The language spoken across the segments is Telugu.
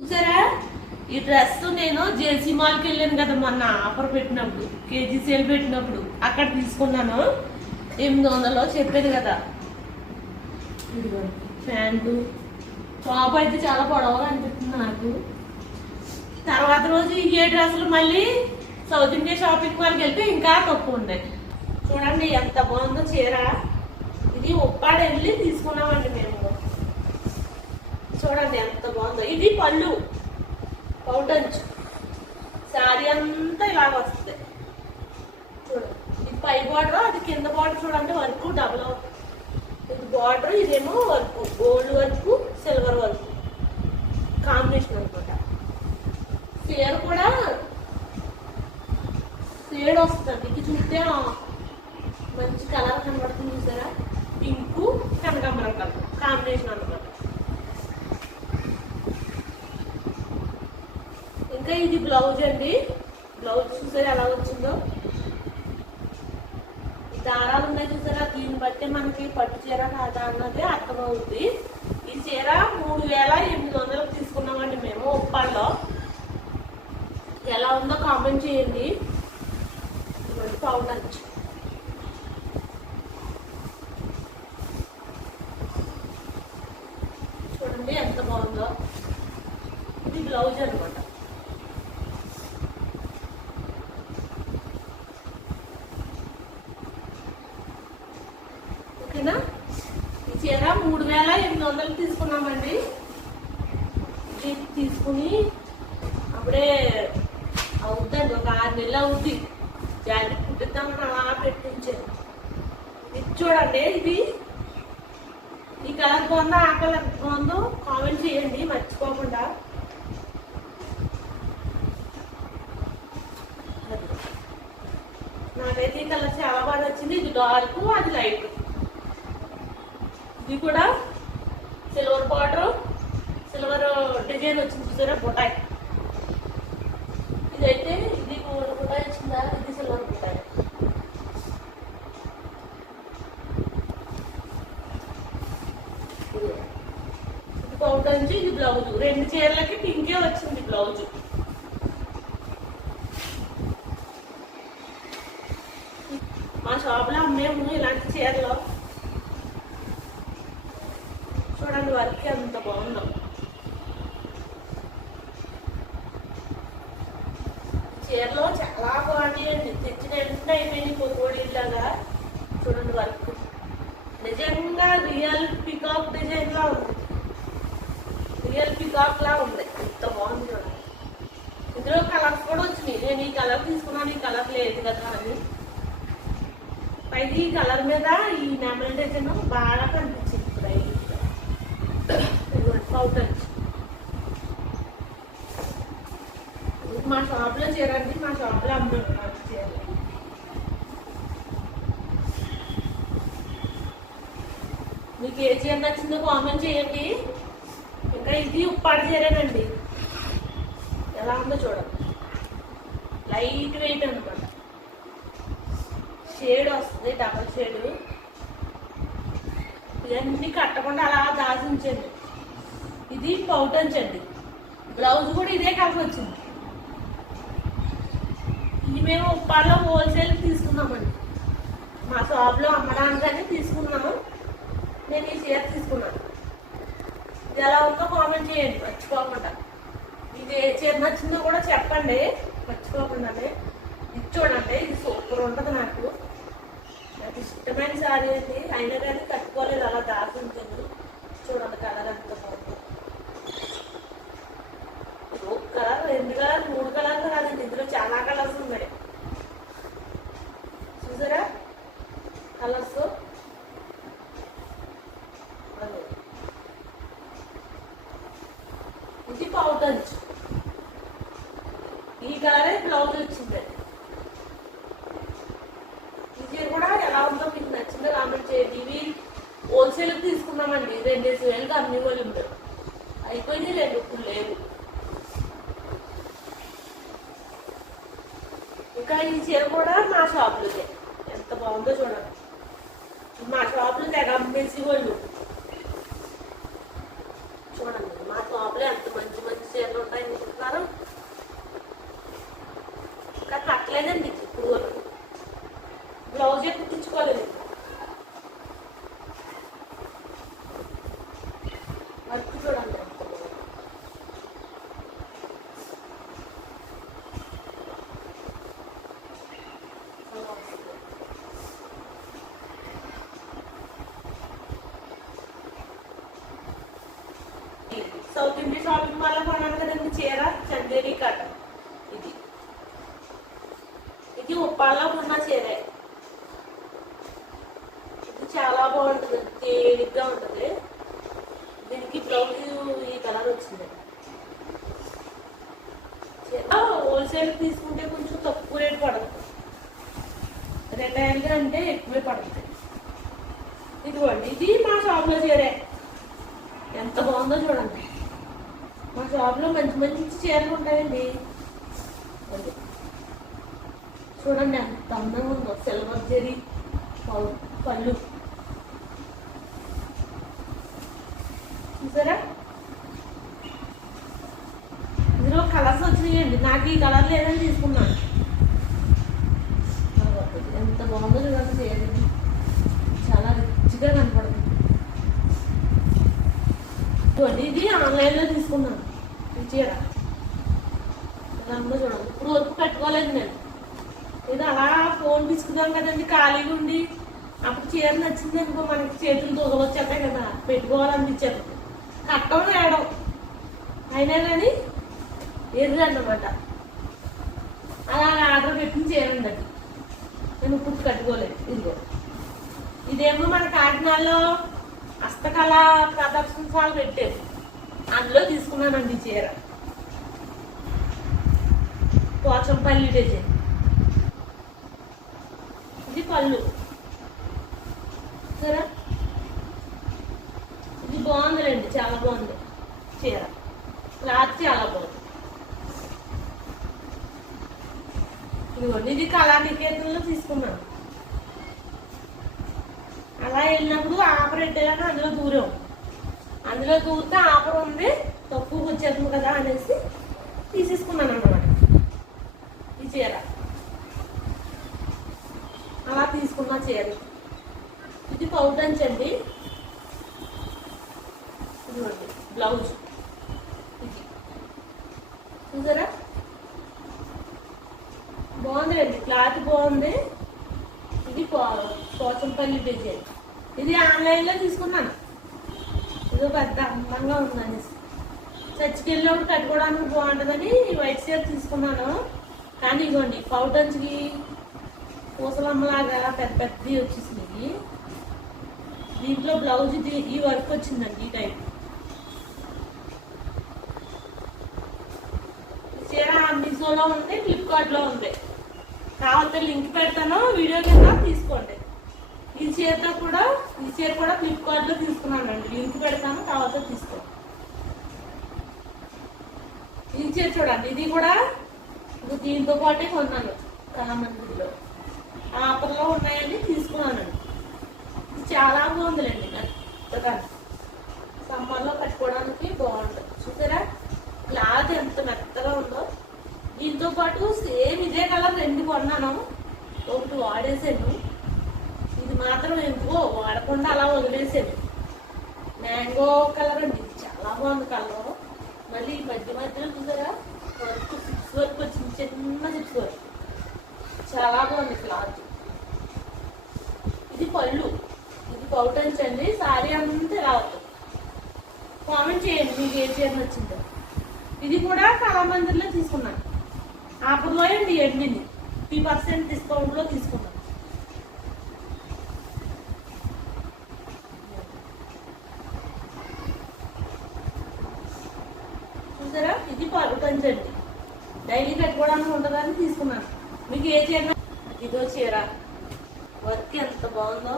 చూసారా? ఈ డ్రెస్ నేను జేసీ మాల్కి వెళ్ళాను కదా మొన్న ఆఫర్ పెట్టినప్పుడు కేజీ సేల్ పెట్టినప్పుడు అక్కడ తీసుకున్నాను. ఎనిమిది వందలు చెప్పేది కదా. ప్యాంటు. టాప్ అయితే చాలా పొడవుగా అనిపిస్తుంది నాకు. తర్వాత రోజు ఏ డ్రెస్సులు మళ్ళీ సౌత్ ఇండియా షాపింగ్ మాల్కి వెళ్తే ఇంకా తక్కువ ఉన్నాయి. చూడండి ఎంత బాగుందో చీర. ఇది ఉప్పాడు వెళ్ళి తీసుకున్నామండి మేము. చూడండి ఎంత బాగుందో. ఇది పళ్ళు పౌటంచు శారీ అంతా ఇలాగ వస్తుంది. చూడండి. ఇది పై బార్డర్ అది కింద బార్డర్ చూడండి. వర్క్ డబల్ ఇది బార్డర్ ఇదేమో work. Gold work silver work. Combination అనమాట చీర కూడా షేడ్ వస్తుంది ఇది చూస్తే మంచి కలర్ కనబడుతుంది చూసారా? పింక్ కనకాంబరం కలర్. కాంబినేషన్ అనమాట ఇంకా ఇది బ్లౌజ్ అండి. బ్లౌజ్ చూసారా ఎలా వచ్చిందో? దారాలు ఉన్నాయి చూసారా? దీన్ని బట్టి మనకి పట్టు చీర కాదా అన్నది అర్థమవుతుంది ఈ చీర మూడు వేల ఎనిమిది వందలకు తీసుకున్నామండి మేము ఉప్పాల్లో ఎలా ఉందో కామెంట్ చేయండి ఇవ్వండి పౌడర్ చూడండి ఎంత బాగుందో ఇది బ్లౌజ్ అనమాట ఓకేనా? ఈ చీర మూడు వేల ఎనిమిది వందలు తీసుకున్నామండి. ఇది తీసుకుని అప్పుడే అవుద్దండి ఒక ఆరు నెలలు అవుద్ది. జాకెట్ కుట్టిద్దామని అలా పెట్టించాను ఇది చూడండి ఇది ఈ కలర్ బాగుందా ఆ కలర్ బాగుందో కామెంట్ చేయండి మర్చిపోకుండా. నాకైతే ఈ కలర్ చాలా బాగా నచ్చింది. ఇది డార్క్ అది లైట్. ఇది కూడా సిల్వర్ బార్డర్ సిల్వర్ డిజైన్ వచ్చింది చూసారా బొటాయి. ఇదైతే ఇది బుటాయి వచ్చిందా ఇది సిల్వర్ బుటాయి. ఇది. పౌడర్ నుంచి ఇది బ్లౌజ్ రెండు చీరలకి పింకే వచ్చింది బ్లౌజ్ మా షాప్లో అమ్మేము ఇలాంటి చీరలు చూడండి వర్క్ ఎంత బాగుందో చీరలో చాలా బాగున్నాయండి తెచ్చిన వెంటనే అయిపోయింది పొగోడిలాగా చూడండి వర్క్. నిజంగా రియల్ పికాక్ డిజైన్ లా ఉంది. రియల్ పికాక్ లా ఉంది. ఎంత బాగుంది చూడండి. ఇందులో కలర్స్ కూడా వచ్చినాయి. నేను ఈ కలర్ తీసుకున్నాను ఈ కలర్ లేదు కదా అని. పైకి ఈ కలర్ మీద ఈ నెమల్ డిజైన్ బాగా కనిపించింది. అవుతాను మా షాప్లో చేరండి మా షాప్లో అమ్ముతున్నారు చీరలు మీకు ఏ చీర నచ్చిందో కామెంట్ చేయండి. ఇంకా ఇది ఉప్పాడు చీరేనండి. ఎలా ఉందో చూడండి. లైట్ వెయిట్ అనమాట షేడ్ వస్తుంది డబల్ షేడ్. ఇవన్నీ కట్టకుండా అలా దాచించండి ఇది పౌటంచండి బ్లౌజ్ కూడా ఇదే కలర్ వచ్చింది. ఇది మేము ఉప్పాల్లో హోల్సేల్ తీసుకున్నామండి. మా షాప్లో అమ్మడానికని తీసుకున్నాము. నేను ఈ చీర తీసుకున్నాను. ఇది ఎలా ఉందో కామెంట్ చేయండి మర్చిపోకుండా. ఇది ఏ చీర నచ్చిందో కూడా చెప్పండి మర్చిపోకుండానే ఇది చూడండి ఇది సూపర్ ఉంటుంది నాకు. నాకు ఇష్టమైన సారీ అండి. అయినా కానీ కట్టుకోలేదు అలా దాచి ఉంటుంది చూడండి కలర్ ఎంత బాగుందో ఇది ఒక కలర్ రెండు కలర్ మూడు కలర్లు కాదండి ఇందులో చాలా కలర్స్ ఉన్నాయి. చూసారా? కలర్స్. ఇంకా ఈ చీర కూడా మా షాప్లోకే. ఎంత బాగుందో చూడండి. మా షాప్లో తెగ అమ్మేసి వాళ్ళు. చూడండి మా షాప్లో ఎంత మంచి మంచి చీరలు ఉంటాయి అనుకుంటున్నారు? ఇంకా కట్టలేదండి ఇప్పుడు బ్లౌజ్ కుట్టించుకోలేదు. వర్క్ చూడండి. ఉప్పాల్లో చీరే. ఇది చాలా బాగుంటుంది తేలిగ్గా ఉంటుంది. దీనికి బ్లౌజ్ ఈ కలర్ వచ్చింది. హోల్సేల్ తీసుకుంటే కొంచెం తక్కువ రేట్ పడుతుంది రిటైల్ అంటే ఎక్కువే పడుతుంది ఇదిగోండి ఇది మా షాప్లో చీరే. ఎంత బాగుందో చూడండి. మా షాప్లో మంచి మంచి చీరలు ఉంటాయండి. చూడండి ఎంత అందంగా ఉందో. సిల్వర్ జరీ పౌ- పళ్ళు. చూసారా? ఇందులో కలర్స్ వచ్చినాయండి. నాకు ఈ కలర్ లేదని తీసుకున్నాను. ఎంత బాగుందో చూడండి చీర చాలా రిచ్గా కనపడుతుంది. ఇదిగోండి, ఇది ఆన్లైన్లో తీసుకున్నాను. ఈ చీర ఉందో చూడండి. ఇప్పుడు వరకు పెట్టుకోలేదు నేను. ఇది అలా ఫోన్ తీసుకున్నాం కదండి ఖాళీగా ఉండి. అప్పుడు చీర నచ్చింది అనుకో మనకి చేతులు తొగలు వచ్చేస్తాయి కదా పెట్టుకోవాలనిపించారు కట్టం వేయడం అయినా కానీ ఎదురు అన్నమాట అలా ఆర్డర్ పెట్టిన చీరండి అది. నేను ఇప్పుడు కట్టుకోలేదు ఇదిగో. ఇదేమో మన కాకినాడలో హస్తకళ ప్రదర్శనశాల పెట్టారు. అందులో తీసుకున్నానండి ఈ చీర. పోచంపల్లి డిజైన్. పళ్ళు సరే? ఇది బాగుందిలేండి చాలా బాగుంది. చీర. క్లాత్ చాలా బాగుంది. ఇదిగోండి ఇది కళానికేతన్లో తీసుకున్నాను. అలా వెళ్ళినప్పుడు ఆఫర్ పెట్టేదాకా అందులో దూరం. అందులో దూరితే ఆఫర్ ఉంది తక్కువ వచ్చేస్తుంది కదా అనేసి తీసేసుకున్నాను అన్నమాట. ఈ చీర. అలా తీసుకున్న చీర. ఇది పౌటంచ్ అండి ఇదిగోండి బ్లౌజ్ ఇది. చూసారా? బాగుందండి క్లాత్ బాగుంది. ఇది పోచంపల్లి డిజైన్. ఇది ఆన్లైన్లో తీసుకున్నాను. ఇది పెద్ద అందంగా ఉందనేసి. చర్చికి వెళ్ళినప్పుడు కట్టుకోవడానికి బాగుంటుందని వైట్ చీర తీసుకున్నాను. కానీ ఇగోండి పౌటన్స్కి పూసలమ్మలాగా పెద్ద పెద్దది వచ్చేసినాయి దీంట్లో బ్లౌజ్ ఇది ఈ వర్క్ వచ్చిందండి ఈ టైప్ చీర మీషోలో ఉంది ఫ్లిప్కార్ట్లో ఉంది. కావాలంటే లింక్ పెడతాను వీడియో కింద తీసుకోండి. ఈ చీరతో కూడా ఈ చీర కూడా ఫ్లిప్కార్ట్లో తీసుకున్నానండి. లింక్ పెడతాను కావాలంటే తీసుకోండి. ఈ చీర చూడండి ఇది కూడా దీంతో పాటే కొన్నాను కళామందిలో ఆఫర్లో ఉన్నాయని తీసుకున్నానండి ఇది చాలా బాగుందిలేండి. మెత్తగా సమ్మర్లో కట్టుకోవడానికి బాగుంటుంది. చూసారా? క్లాత్ ఎంత మెత్తగా ఉందో. దీంతో పాటు సేమ్ ఇదే కలర్ రెండు కొన్నాను. ఒకటి వాడేసాను. ఇది మాత్రం ఎందుకో వాడకుండా అలా వదిలేసాను. మ్యాంగో కలర్ అండి. చాలా బాగుంది కలర్. మళ్ళీ మధ్య మధ్యలో చూసారా? వర్క్ సిక్స్ వరకు వచ్చింది చిన్న సిక్స్ వరకు. చాలా బాగుంది క్లాత్. ఇది పళ్ళు. ఇది పౌటంచ్ అండి సారీ అంతా ఇలా కామెంట్ చేయండి మీకు ఏ చీర నచ్చిందో. ఇది కూడా కళామందిర్లో తీసుకున్నాను ఆఫర్లో అండి ఎడ్మిని ఫిఫ్టీ పర్సెంట్ డిస్కౌంట్లో తీసుకున్నాను చూసారా? ఇది పౌటంచ్ అండి డైలీ కట్టుకోవడానికి ఉంటుందని తీసుకున్నాను. మీకు ఏ చీర? ఇదో చీర. వర్క్ ఎంత బాగుందో.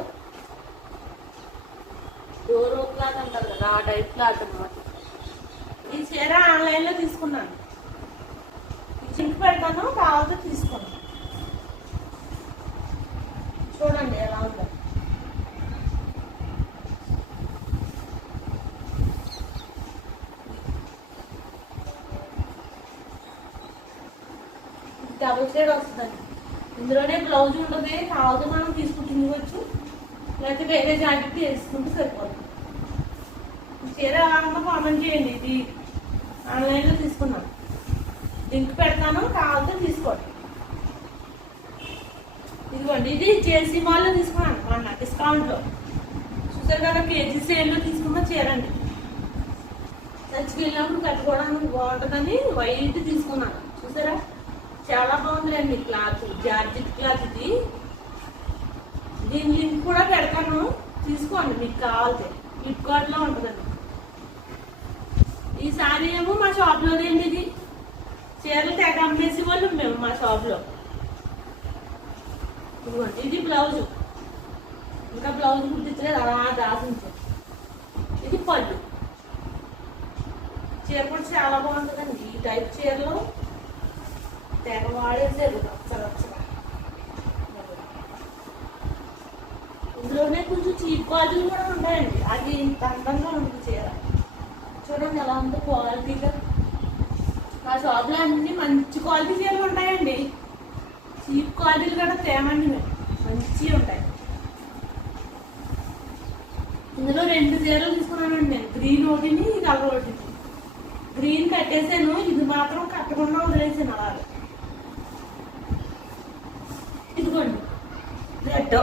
డోర్ క్లాత్ అంటారు కదా ఆ టైప్ క్లాత్ అనమాట ఈ చీర ఆన్లైన్లో తీసుకున్నాను. ఈ చింక్ పెడతాను కావాలతో తీసుకోండి చూడండి ఎలా ఉందో. డబుల్ సైడ్ వస్తుందండి ఇందులోనే బ్లౌజ్ ఉంటుంది కావాలంటే మనం తీసుకుంటువచ్చు లేకపోతే వేరే జాకెట్ వేసుకుంటే సరిపోతుంది చీర ఎలా కామెంట్ చేయండి ఇది ఆన్లైన్లో తీసుకున్నాను. లింక్ పెడతాను కావాలంటే తీసుకోండి. ఇదిగోండి ఇది జేసీ మాల్లో తీసుకున్నాను మొన్న డిస్కౌంట్లో చూసారు కదా కేజీ సేల్లో తీసుకున్న చీర అండి. చర్చికి వెళ్ళినప్పుడు కట్టుకోవడానికి బాగుంటుందని వైట్ తీసుకున్నాను. చూసారా? చాలా బాగుందిలేండి క్లాత్ జార్జిట్ క్లాత్ ఇది. దీని లింక్ కూడా పెడతాను. తీసుకోండి మీకు కావాల్సి ఫ్లిప్కార్ట్లో ఉంటుందండి. ఈ సారీ ఏమో మా షాప్లోనేండి ఇది. చీరలు తెగ అమ్మేసి వాళ్ళు మేము మా షాప్లో. ఇది బ్లౌజ్. ఇంకా బ్లౌజ్ కుట్టించలేదు అలా దాసించు ఇది పళ్ళు. చీర కూడా చాలా బాగుంటుందండి. ఈ టైప్ చీరలు తెగ వాడేసారు రచ్చ ఇందులోనే కొంచెం చీప్ క్వాలిటీలు కూడా ఉంటాయండి. అది ఇంత అందంగా ఉంటుంది చీర చూడండి ఎలా ఉందో క్వాలిటీగా మా షాప్లో అన్ని మంచి క్వాలిటీ చీరలు ఉంటాయండి. చీప్ క్వాలిటీలు కూడా తేమండి మేము మంచిగా ఉంటాయి. ఇందులో రెండు చీరలు తీసుకున్నానండి నేను. గ్రీన్ ఒకటిని కలర్ ఒకటిని గ్రీన్ కట్టేసాను ఇది మాత్రం కట్టకుండా వదిలేసాను అలాగే. ఇదిగోండి. రెడ్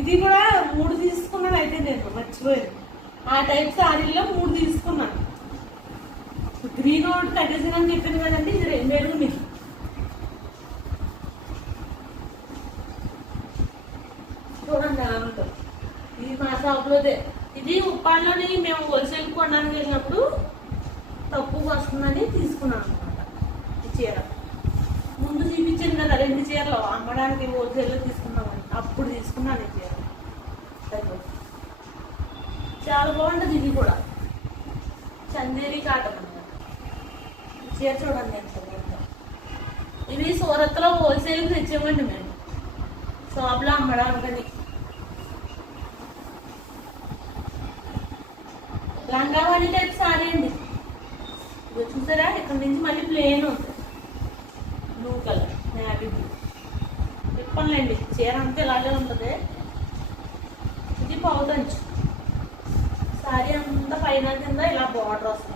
ఇది కూడా మూడు తీసుకున్నాను అయితే నేను మర్చిపోయాను. ఆ టైప్ శారీలో మూడు తీసుకున్నాను. గ్రీన్ ఒకటి కట్టేసానని చెప్పాను కదండి ఇది రెండు మీకు చూడండి ఎలా ఉంటుంది ఇది మా షాప్లోదే ఇది. ఉప్పాల్లోని మేము హోల్సేల్ కొనడానికి వెళ్ళినప్పుడు తక్కువ వస్తుందని తీసుకున్నాను అనమాట ఈ చీర. కదా రెండు చీరలు అమ్మడానికి హోల్సేల్లో తీసుకున్నామని అప్పుడు తీసుకున్నాను ఈ చీర చాలా బాగుంటుంది ఇది కూడా. చందేరి కాటన్ అన్నమాట చీర చూడండి ఎంత ఇది ఇవి సూరత్లో హోల్సేల్ తెచ్చామండి మేము. షాప్లో అమ్మడానికి లంగావాణి టైప్ సారీ అండి. ఇదిగో చూసారా? ఇక్కడ నుంచి మళ్ళీ ప్లేన్ ఉంది. బ్లూ కలర్ నేవీ బ్లూ చెప్పండి చీర అంతా ఇలాగే ఉంటుంది. ఇది పౌదంచు సారీ అంతా పైన కింద ఇలా బార్డర్ వస్తుంది.